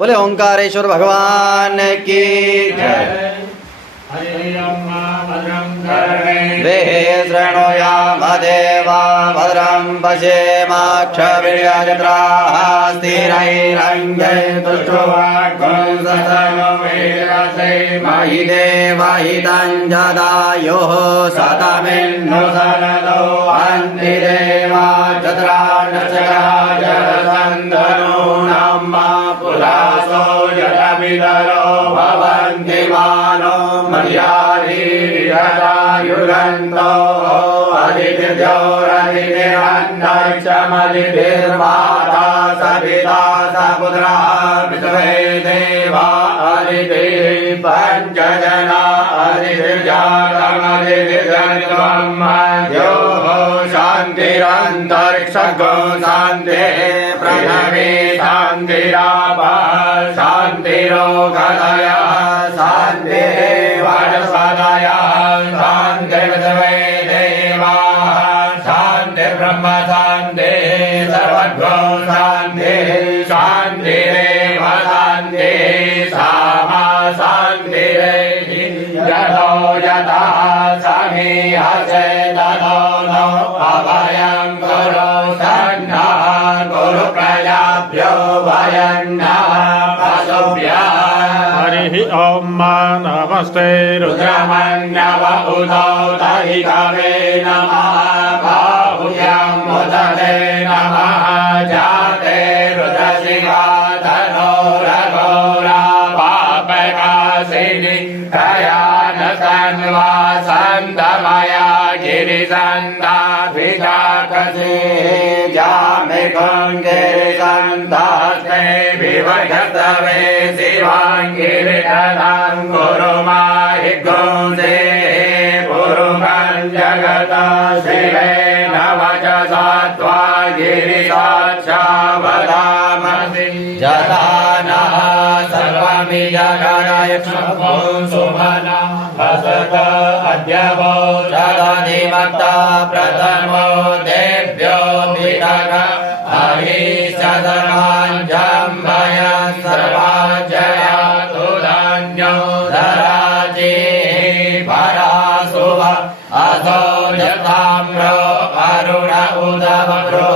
बोले ओंकारेश्वर भगवान की जय। देहे शृणुयाम देवा भद्रं पश्येमाक्षभिर्यजत्राः स्थिरैरङ्गैस्तुष्टुवाग्गुंसतमवेरसे महिदेवहितं जदायुः शतमिन्नु सनतो अन्ति देवा चतुरान्नचराजरसन्धनूनां मा पुरासो यदविदरो भवन्ति मानो मर्यादिर्यदायुरन्तो अदितिर्जोरदितिरन्तरिक्षमदितिर्माता सपिता सपुत्रः पितृवे देवा अदिति पञ्चजना अदितिर्जातमदितिर्जनित्वं मध्यो शान्तिरन्तरिक्षगो शान्तिः पृथिवी शान्तिरापः शान्तिरोगदयः शान्तिः वनस्पतयः शान्तिर्पृथिवी देवाः शान्तिर्ब्रह्म शान्तिः सर्वगो शान्तिः शान्तिरेव शान्तिः सामा शान्तिरेव यतो यतः समीहसे ततो नो अभयं कुरु सन्नः कुरु प्रजाभ्यो भयं नः पशुभ्यः। हरिः ॐ नमस्ते रुद्रमन्यव उदौ दहितवे नमः बाहुभ्यां मुदते नमः जाते रुद्रशिवा धनोरघोरा पापकाशिनी प्रयानसन्वासन्तमया गिरिसन्दाभिजाकसे जामिकुङ्गिरिसन्दास्ते विवर्धतवे शिवाङ्गिरिधनं कुरु माहि गुंसे पुरुषं जगता शिवेन वचसा त्वा गिरिसाक्षावदामसि जतानः सर्वमि जगदयक्षो सुमना वसत अद्य वो जगदिमत्ता प्रथमो देभ्यो विदग हरिश्च सर्वान् जम्भय सर्वाजया तुलन्यो धराजे परासुव अधो जताम्रो अरुण उदवक्रो